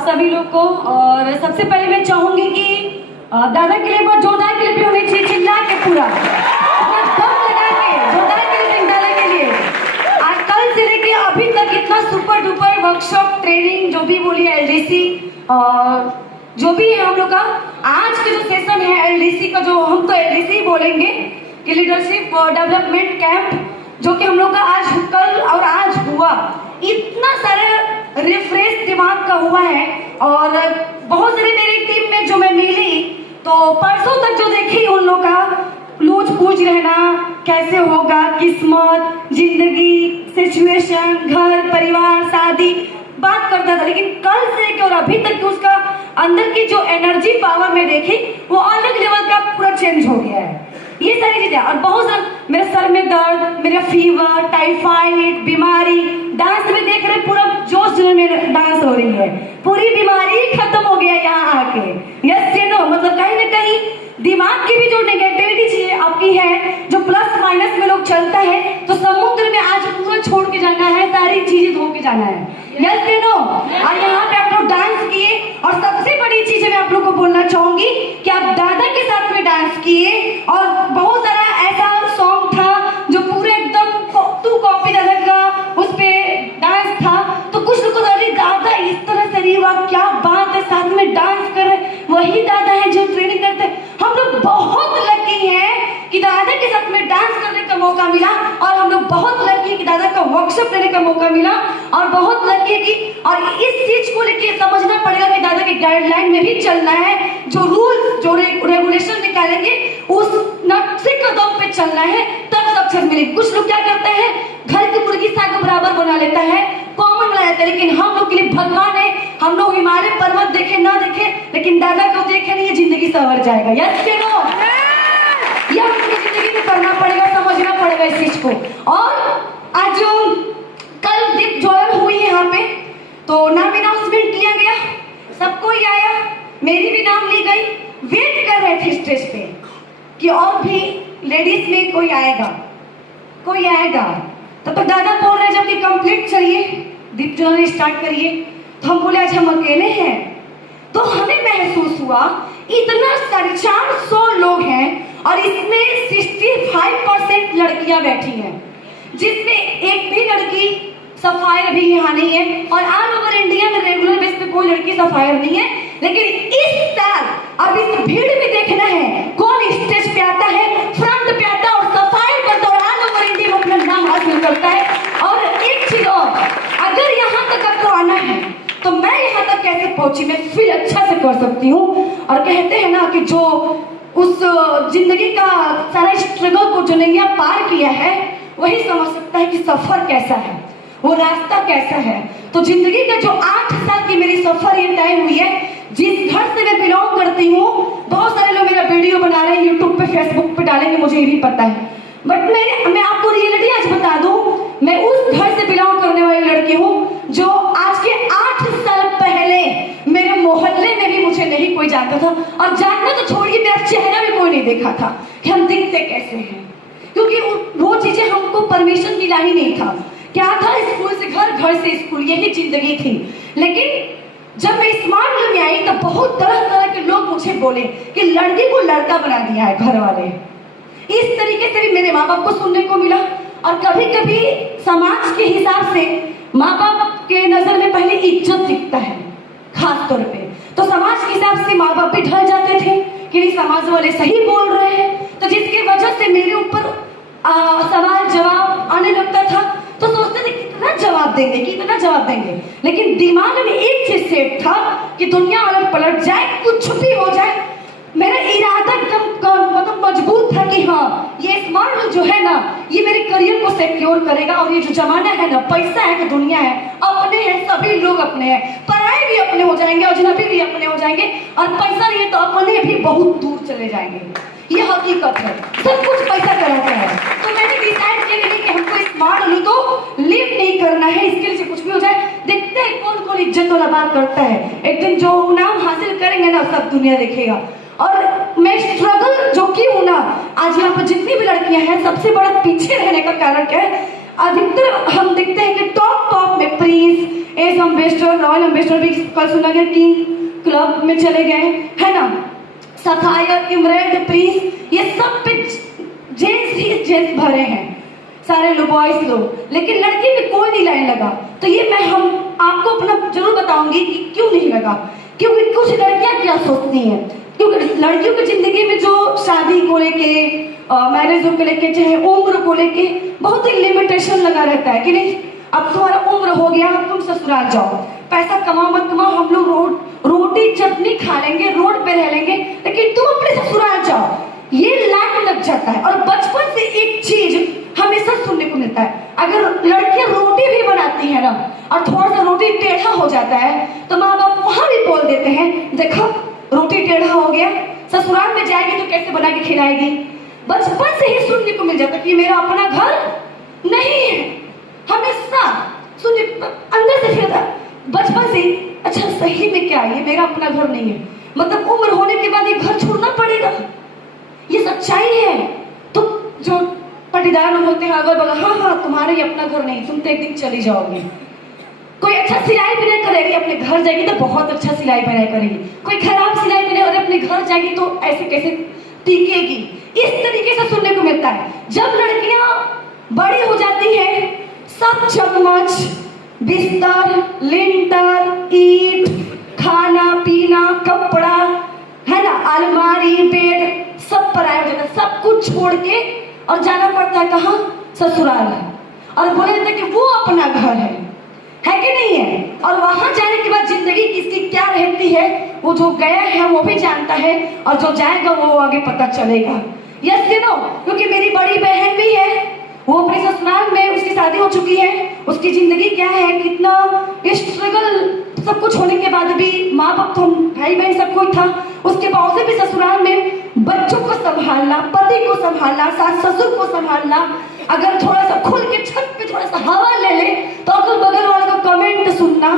सभी लोग को। और सबसे पहले मैं चाहूंगी कि दादा के लिए बहुत जोरदार क्लिप होनी चाहिए, चिल्ला के पूरा अपना दम लगा के जोरदार क्लिपिंग दादा के लिए। आज कल से लेके अभी तक इतना सुपर डुपर वर्कशॉप ट्रेनिंग जो भी बोली एलडीसी और जो भी है हम लोग का आज के जो सेशन है एलडीसी का, जो हम तो एलडीसी बोलेंगे कि लीडरशिप डेवलपमेंट कैंप, जो कि हम लोग का आज कल और आज हुआ, इतना सारा रिफ्रेश दिमाग का हुआ है। और बहुत सारी मेरी टीम में जो मैं मिली तो परसों तक जो देखी उन लोग का लूझ पूछ रहना, कैसे होगा, किस्मत, जिंदगी, सिचुएशन, घर परिवार, शादी बात करता था। लेकिन कल से लेकर और अभी तक उसका अंदर की जो एनर्जी पावर में देखी वो अलग लेवल का पूरा चेंज हो गया है। ये सारी चीजें और बहुत सारा मेरे सर में दर्द, मेरा फीवर, टाइफाइड, बीमारी, डांस में देख रहे पूरा जोश में डांस हो रही है, पूरी बीमारी खत्म हो गया यहाँ आके। यस ये नो, मतलब कहीं ना कहीं दिमाग की भी जो नेगेटिविटी चीजें आपकी है, जो प्लस माइनस में लोग चलता है, तो समुद्र में आज पूरा छोड़ के जाना है, सारी चीजें धो के जाना है। यस ये नो, और यहाँ पे आप लोग डांस किए और सबसे बड़ी चीज मैं आप लोग को बोलना चाहूंगी कि आप दादा के साथ में डांस किए और बहुत सारा ऐसा सॉन्ग था जो पूरे एकदम तू कॉपी दादा का उस पे डांस था। तो कुछ लोग अरे दादा इस तरह से नहीं हुआ, क्या बात है, साथ में डांस कर रहे वही दादा है जो ट्रेनिंग करते हैं। हम लोग बहुत लकी हैं कि दादा के साथ में डांस करने का मौका मिला और हम लोग बहुत लकी है कि दादा का वर्कशॉप लेने का मौका मिला और बहुत लकी है कि और इस चीज को लेके समझना पड़ेगा कि दादा के गाइडलाइन में भी चलना है, जो रूल जो रेगुलेशन निकालेंगे उस नक्शे कदम पे चलना है, तब सक्सेस मिलेगी। कुछ लोग क्या करते हैं, घर की मुर्गी साग बराबर बना लेता है, कॉमन बना लेता है, लेकिन हम लोग के लिए भगवान है। हम लोग हिमालय पर्वत देखे ना देखे, लेकिन दादा को देखे नहीं, जिंदगी संवर जाएगा। यस के नो, ये हमको जिंदगी में करना पड़ेगा, समझना पड़ेगा इस चीज को। और आज जो कल दीप ज्वलन हुई है यहाँ पे, तो नाम अनाउंसमेंट किया गया, सबको ही आया, मेरी भी नाम ली गई। वेट कर रहे थे स्टेज पे कि और भी लेडीज में कोई आएगा, कोई आएगा। तब तो दादा बोल रहे जब कि कंप्लीट चलिए, दीप जलाने स्टार्ट करिए। तो हम बोले आज हम अकेले हैं, तो हमें महसूस हुआ इतना सारे 400 लोग हैं और इसमें 65% लड़कियां बैठी हैं, जिसमें एक भी लड़की सफायर भी यहाँ नहीं है। और ऑल ओवर इंडिया में रेगुलर बेस पे कोई लड़की सफायर नहीं है, लेकिन इस साल अब इस भीड़ में देखना है कौन स्टेज पे आता है, फ्रंट पे आता है और सफायर करता है और ऑल ओवर इंडिया में अपना नाम हासिल करता है। और एक चीज और, अगर यहाँ तक आपको आना है तो मैं यहाँ तक कैसे पहुंची, मैं फील अच्छा से कर सकती हूँ। और कहते हैं ना कि जो उस जिंदगी का सारा स्ट्रगल को जो नैया पार किया है वही समझ सकता है कि सफर कैसा है, वो रास्ता कैसा है। तो जिंदगी का जो 8 साल की मेरी सफर ये तय हुई है, जिस घर से मैं बिलोंग करती हूँ, बहुत सारे लोग मेरा वीडियो बना रहे हैं यूट्यूब पे, फेसबुक पे डालेंगे, मुझे ये भी पता है, बट मैं आपको रियलिटी आज बता दूं, मैं उस घर से बिलोंग करने वाली लड़की हूँ जो आज के 8 साल पहले मेरे मोहल्ले में भी मुझे नहीं कोई जानता था, और जानना तो छोड़िए मेरा चेहरा भी कोई नहीं देखा था कि हम दिखते कैसे हैं, क्योंकि वो चीजें हमको परमिशन मिला ही नहीं था। क्या था, स्कूल से घर, घर से स्कूल, यही जिंदगी थी। लेकिन जब मैं स्मार्ट वर्ल्ड में आई तो बहुत तरह तरह के लोग मुझे बोले कि लड़की को लड़का बना दिया है घर वाले। इस तरीके से भी मेरे माँ बाप को सुनने को मिला। और कभी कभी समाज के हिसाब से माँ बाप के नजर में पहले इज्जत दिखता है खास तौर पे, तो समाज के हिसाब से माँ बाप भी ढल जाते थे कि नहीं समाज वाले सही बोल रहे हैं, तो जिसकी वजह से मेरे ऊपर सवाल जवाब आने लगता था। तो सोचते थे कितना जवाब देंगे, कितना जवाब देंगे, लेकिन दिमाग में एक चीज सेट था कि दुनिया अलट पलट जाए, कुछ भी हो जाए, मेरा इरादा एकदम मतलब मजबूत था कि हाँ ये स्मार्ट जो है ना ये मेरे करियर को सिक्योर करेगा। और ये जो जमाना है ना, पैसा है कि दुनिया है, अपने हैं, सभी लोग अपने हैं, पराये भी अपने हो जाएंगे, अजनबी भी अपने हो जाएंगे, और पैसा नहीं है तो अपने भी बहुत दूर चले जाएंगे। ये हकीकत है, सब कुछ पैसा कराता है। तो मैंने डिसाइड किया कि हमको स्मार्ट लू तो लीव नहीं करना है, इसके लिए कुछ भी हो जाए, देखते हैं कौन कौन इज्जत वाला बात करता है। एक दिन जो नाम हासिल करेंगे ना सब दुनिया देखेगा। और मैं स्ट्रगल जो की हूँ ना, आज यहाँ पर जितनी भी लड़कियां हैं, सबसे बड़ा पीछे रहने का कारण क्या है, अधिकतर हम देखते हैं कि टॉप में Prince, S ambassador, royal ambassador भी कल सुना गया टीम क्लब में चले गए, है ना। सफायर, इमरेल्ड, प्रिंस, ये सब पे जेंट्स ही जेंट्स भरे हैं, सारे लोग बॉयज लोग, लेकिन लड़की में कोई नहीं लाइन लगा। तो ये हम आपको अपना जरूर बताऊंगी कि क्यों नहीं लगा, क्योंकि कुछ लड़कियां क्या सोचती हैं, क्योंकि लड़कियों की जिंदगी में जो शादी को लेके, मैरिज को लेके, चाहे उम्र को लेके बहुत ही लिमिटेशन लगा रहता है कि नहीं, अब तुम्हारा उम्र हो गया, अब तुम ससुराल जाओ, पैसा कमाओ मत कमाओ, हम लोग रोटी चटनी खा लेंगे, रोड पे रह लेंगे, लेकिन तुम अपने ससुराल जाओ, ये लाइन लग जाता है। और बचपन से एक चीज हमेशा सुनने को मिलता है, अगर लड़कियां रोटी भी बनाती है ना और थोड़ा सा रोटी टेढ़ा हो जाता है तो माँ बाप वहां भी बोल देते हैं, देखो रोटी टेढ़ा हो गया, ससुराल में जाएगी तो कैसे बना के खिलाएगी। बचपन से ही सुनने को मिल जाता है कि मेरा अपना घर नहीं है, हमेशा सुनने अंदर से फिरता बचपन से। अच्छा सही में क्या ये मेरा अपना घर नहीं है, मतलब उम्र होने के बाद ये घर छोड़ना पड़ेगा, ये सच्चाई है। तो जो पटीदार लोग होते हैं अगर बोला हाँ तुम्हारा ही अपना घर नहीं, तुम तो एक दिन चली जाओगी। कोई अच्छा सिलाई बिनाई करेगी, अपने घर जाएगी तो बहुत अच्छा सिलाई बिनाई करेगी, कोई खराब सिलाई बिनाई और अपने घर जाएगी तो ऐसे कैसे टिकेगी, इस तरीके से सुनने को मिलता है। जब लड़कियां बड़ी हो जाती है, सब चम्मच, बिस्तर, लिंटर, ईंट, खाना पीना, कपड़ा, है ना, अलमारी, बेड, सब पराया हो जाता है, सब कुछ छोड़ के और जाना पड़ता है कहाँ, ससुराल, और बोला जाता है कि वो अपना घर है कि नहीं है। और वहां जाने के बाद जिंदगी किसकी क्या रहती है वो जो गया है वो भी जानता है, और जो जाएगा वो आगे पता चलेगा। यस यू नो, क्योंकि मेरी बड़ी बहन भी है, वो अपने ससुराल में, उसकी शादी हो चुकी है, उसकी जिंदगी क्या है, कितना स्ट्रगल, सब कुछ होने के बाद भी, माँ बाप तो भाई बहन सब कुछ था, उसके बावजूद भी ससुराल में बच्चों को संभालना, पति को संभालना, सास ससुर को संभालना, अगर थोड़ा सा खुल के छत पे थोड़ा सा हवा ले ले तो अगल बगल वाले का कमेंट सुनना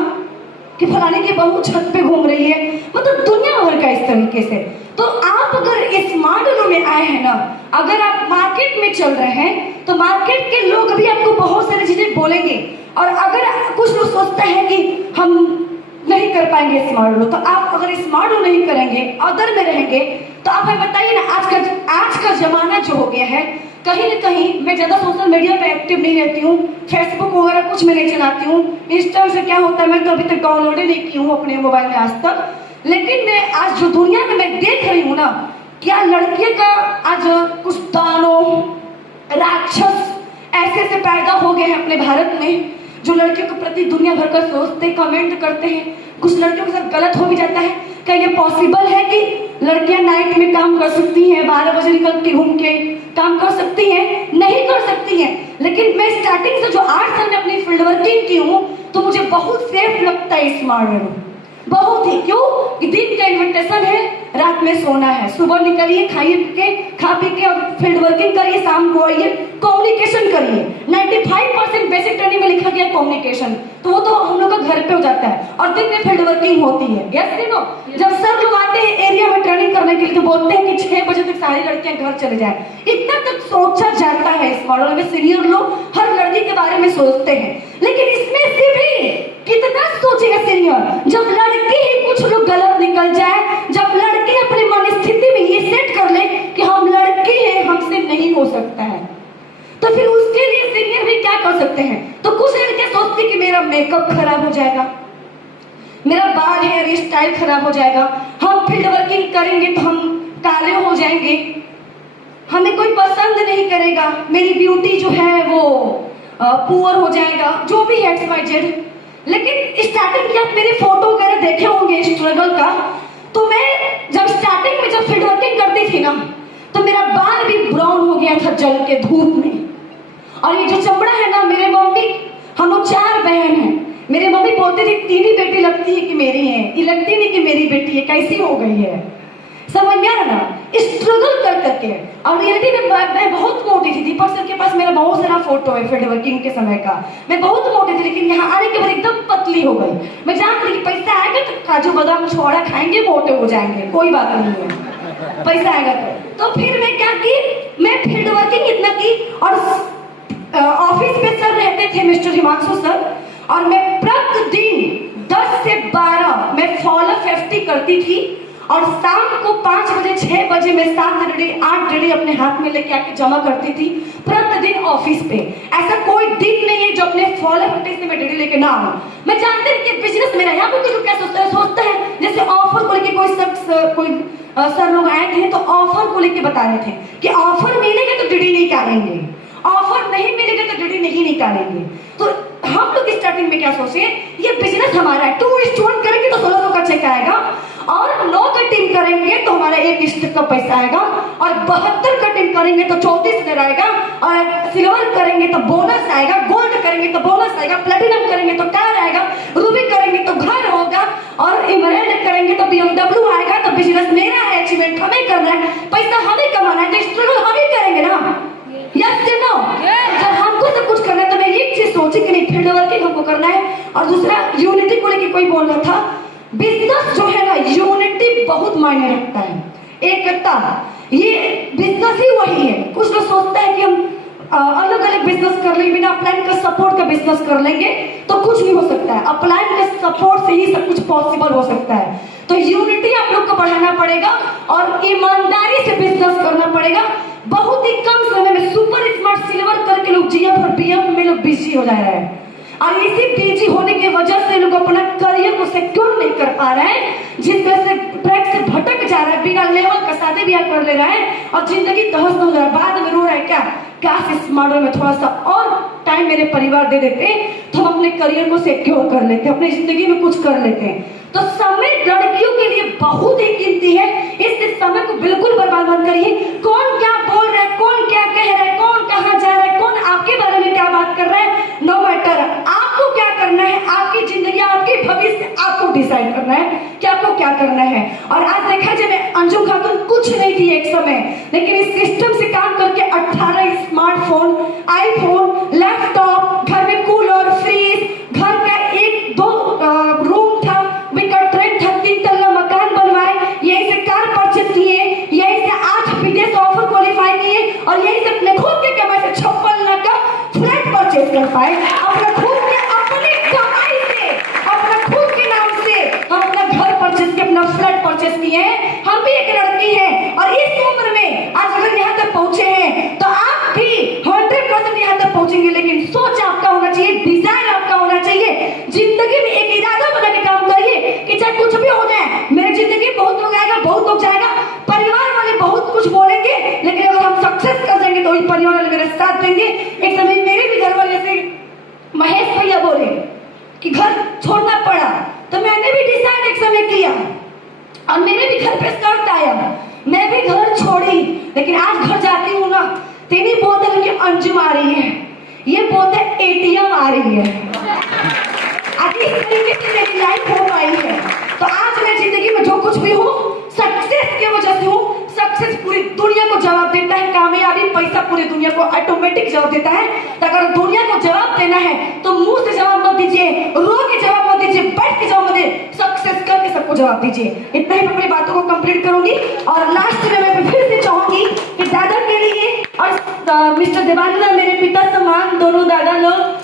कि फलाने की बहू छत पे घूम रही है, मतलब दुनिया भर का इस तरीके से। तो आप अगर स्मार्ट लोग में आए हैं ना, अगर आप मार्केट में चल रहे हैं तो मार्केट के लोग भी आपको बहुत सारी चीजें बोलेंगे, और अगर कुछ लोग सोचते हैं कि हम नहीं कर पाएंगे स्मार्ट लोग, तो आप अगर स्मार्ट लोग नहीं करेंगे, अदर में रहेंगे, तो आप हमें बताइए ना, आज का जमाना जो हो गया है, कहीं ना कहीं मैं ज्यादा सोशल मीडिया पे एक्टिव नहीं रहती हूँ, फेसबुक वगैरह कुछ मैं नहीं चलाती हूँ, इंस्टा से क्या होता है मैं तो अभी तक डाउनलोड ही नहीं की हूँ अपने मोबाइल में आज तक, लेकिन मैं आज जो दुनिया में मैं देख रही हूँ ना, क्या लड़कियों का आज कुछ दानव, राक्षस ऐसे से पैदा हो गए हैं अपने भारत में, जो लड़कियों के प्रति दुनिया भर का सोचते, कमेंट करते हैं, कुछ लड़कियों के साथ गलत हो भी जाता है। क्या ये पॉसिबल है कि लड़कियां नाइट में काम कर सकती हैं, 12 बजे निकल के घूम के काम कर सकती हैं? नहीं कर सकती हैं। लेकिन मैं स्टार्टिंग से जो 8 साल में अपनी फील्ड वर्किंग की हूँ, तो मुझे बहुत सेफ लगता है स्मार्ट में, बहुत ही। क्यों? दिन का इन्विटेशन है, रात में सोना है, सुबह निकलिए, खाइए खा पी के और फील्ड वर्किंग करिए, शाम को आइए, कम्युनिकेशन करिए। 95% बेसिक ट्रेनिंग में लिखा गया कम्युनिकेशन, तो वो तो हम लोग का घर पे हो जाता है, और दिन में फील्ड वर्किंग होती है। यस नो, जब सर लोग आते हैं एरिया में ट्रेनिंग करने के लिए तो बोलते हैं कि 6 बजे तक सारी लड़कियां घर चले जाए, इतना तक सोचा जाता है। इस मॉडल में सीनियर लोग हर लड़की के बारे में सोचते हैं, लेकिन इसमें से भी कितना सोचेगा सीनियर, जब लड़की ही कुछ लोग गलत निकल जाए, जब लड़की अपनी मन स्थिति में ये सेट कर ले कि हम लड़की हैं, हमसे नहीं हो सकता है, तो फिर उसके लिए सीनियर भी क्या कर सकते हैं? तो कुछ लड़कियां सोचती कि मेरा मेकअप खराब हो जाएगा, मेरा बाल हेयर स्टाइल खराब हो जाएगा, हम फील्ड वर्किंग करेंगे तो हम काले हो जाएंगे, हमें कोई पसंद नहीं करेगा, मेरी ब्यूटी जो है वो पुअर हो जाएगा, जो भी है XYZ। लेकिन स्टार्टिंग की आप मेरी फोटो वगैरह देखे होंगे स्ट्रगल का, तो मैं जब स्टार्टिंग में जब फील्ड वर्किंग करती थी ना, तो मेरा बाल भी ब्राउन हो गया था जल के धूप में, और ये जो चमड़ा है ना, मेरे मम्मी, हम लोग 4 बहन हैं, मेरे मम्मी बोलती थी 3 ही बेटी लगती है कि मेरी है, ये लगती नहीं कि मेरी बेटी है, कैसी हो गई है, समझ में आ रहा ना, स्ट्रगल कर करके। और रियलिटी में मैं बहुत मोटी थी, दीपक सर के पास मेरा बहुत सारा फोटो है फील्ड वर्किंग के समय का, मैं बहुत मोटी थी, लेकिन यहाँ आने के बाद एकदम पतली हो गई। मैं जानती थी कि पैसा आएगा तो काजू बादाम छोड़ा खाएंगे, मोटे हो जाएंगे, कोई बात नहीं है, पैसा आएगा तो फिर मैं क्या की, मैं फील्ड वर्किंग इतना की, और ऑफिस पे सर रहते थे मिस्टर हिमांशु सर, और मैं प्रतिदिन 10 से 12 मैं फॉलोअप एफटी करती थी, और शाम को 5 बजे 6 बजे मैं 7 डीडी 8 डीडी अपने हाथ में लेके आके जमा करती थी प्रतिदिन ऑफिस पे। ऐसा कोई दिन नहीं है जो अपने फॉलोअप एफटी से मैं डीडी लेके ना आऊं। मैं जानती हूँ कि बिजनेस मेरा, यहाँ पर कुछ क्या सोचता है जैसे ऑफर को लेके कोई शख्स कोई सर लोग आए थे तो ऑफर को लेके बता रहे थे कि ऑफर मिलेगा तो डीडी निकालेंगे, ऑफर नहीं मिलेगा तो डीडी नहीं निकालेंगे। तो हम लोग स्टार्टिंग में क्या सोचे, ये बिजनेस हमारा है, 2 स्टूडेंट करेंगे तो 1600 का चेक आएगा, और 9 का टीम करेंगे तो हमारा 1 स्टिक का पैसा आएगा, और 72 का टीम करेंगे तो 34,000 आएगा, और सिल्वर करेंगे तो बोनस आएगा, गोल्ड करेंगे तो बोनस आएगा, प्लेटिनम करेंगे तो कार आएगा, रूबी करेंगे तो घर होगा, और इमराल्ड करेंगे तो BMW आएगा। तो बिजनेस मेरा है, अचीवमेंट हमें करना है, पैसा हमें कमाना है, तो स्ट्रगल हम ही करेंगे ना। यस या नो? जब हमको सब कुछ करना है तो मैं एक चीज सोची कि नहीं, फील्ड वर्किंग हमको करना है। और दूसरा, यूनिटी को लेके कोई बोल रहा था, बिजनेस जो है ना, यूनिटी बहुत मायने रखता है, एकता। ये बिजनेस ही वही है। कुछ लोग सोचते हैं कि हम अलग अलग बिजनेस कर लेंगे, बिना अपलाइन का सपोर्ट का बिजनेस कर लेंगे तो कुछ नहीं हो सकता है। अपलाइन के सपोर्ट से ही सब कुछ पॉसिबल हो सकता है। तो यूनिटी आप लोग को बढ़ाना पड़ेगा और ईमानदारी से बिजनेस करना पड़ेगा। बहुत ही कम समय में सुपर स्मार्ट सिल्वर करके लोग जीएफ और बीएफ में लोग बिजी हो जा रहे हैं, और इसी बिजी होने की वजह से लोग अपना करियर को सिक्योर नहीं कर पा रहे हैं, जिस वजह से ट्रैक से भटक जा रहा है, बिना लेवल का शादी ब्याह कर ले रहा है और जिंदगी तहस हो जा रहा है। बाद में रो रहा है क्या, काश इस मॉडल में थोड़ा सा और टाइम मेरे परिवार दे देते तो हम अपने करियर को सिक्योर कर लेते, अपनी जिंदगी में कुछ कर लेते। तो समय लड़कियों के लिए बहुत ही कीमती है, इस समय को बिल्कुल बर्बाद मत करिए। कौन क्या बोल रहा है, कौन क्या कह रहा है, कौन कहाँ जा रहा है, कौन आपके बारे में क्या बात कर रहा है, नो मैटर। आपको क्या करना है, आपकी जिंदगी, आपके भविष्य आपको डिसाइड करना है कि आपको क्या करना है। और आज देखा जाए, मैं अंजुम खातून कुछ नहीं थी एक समय, लेकिन इस सिस्टम से काम करके 18 स्मार्टफोन, आईफोन, लैपटॉप, घर में कूलर, फ्रिज, घर का 1-2 रूम था, ट्रेन था, 3 तल्ला मकान बनवाए, यही से कार परचेज किए, यही से 8 विदेश ऑफर क्वालिफाई किए, और यही से अपने खुद के कमाई से 56 लाख का फ्लैट परचेज कर पाए। अपने खुद के अपने कमाई से, अपना खुद के नाम से हम अपना घर परचेज किए, अपना फ्लैट परचेज किए हैं। हम भी एक लड़की है और इस उम्र में आज अगर यहाँ तक पहुंचे हैं तो आप भी 100% यहाँ तक पहुंचेंगे। लेकिन सोच आपका होना चाहिए, डिजाइन आपका होना चाहिए, जिंदगी में एक इरादा बना के काम करिए कि चाहे कुछ भी हो जाए, मेरी जिंदगी बहुत लोग आएगा, बहुत लोग जाएगा, परिवार वाले बहुत कुछ बोलेंगे, लेकिन अगर हम सक्सेस कर जाएंगे तो वही परिवार वाले मेरे साथ देंगे। एक समय मेरे भी घर वाले से महेश भैया बोले कि घर छोड़ना पड़ा, तो मैंने भी डिसाइड एक समय किया और मेरे भी घर पे शर्त आया, मैं भी घर छोड़ी। लेकिन आज घर जाती हूँ ना, तेरी बोतल की अंजुम आ रही है, ये बोतल एटीएम आ रही है। आज इस तरीके से मेरी लाइफ हो पाई है। तो आज मैं जिंदगी में जो कुछ भी हूँ, सक्सेस की वजह से हूँ। सक्सेस पूरी दुनिया को जवाब देता है, कामयाबी पैसा पूरी दुनिया को ऑटोमेटिक जवाब देता है। तो अगर दुनिया को जवाब देना है तो मुंह से जवाब मत दीजिए, रो के जवाब मत दीजिए, बैठ के जवाब मत दीजिए, सक्सेस करके सबको जवाब दीजिए। इतना ही मैं अपनी बातों को कंप्लीट करूंगी। और लास्ट में मैं फिर से चाहूंगी कि दादा के लिए और मिस्टर देवानंद, मेरे पिता समान दोनों दादा लोग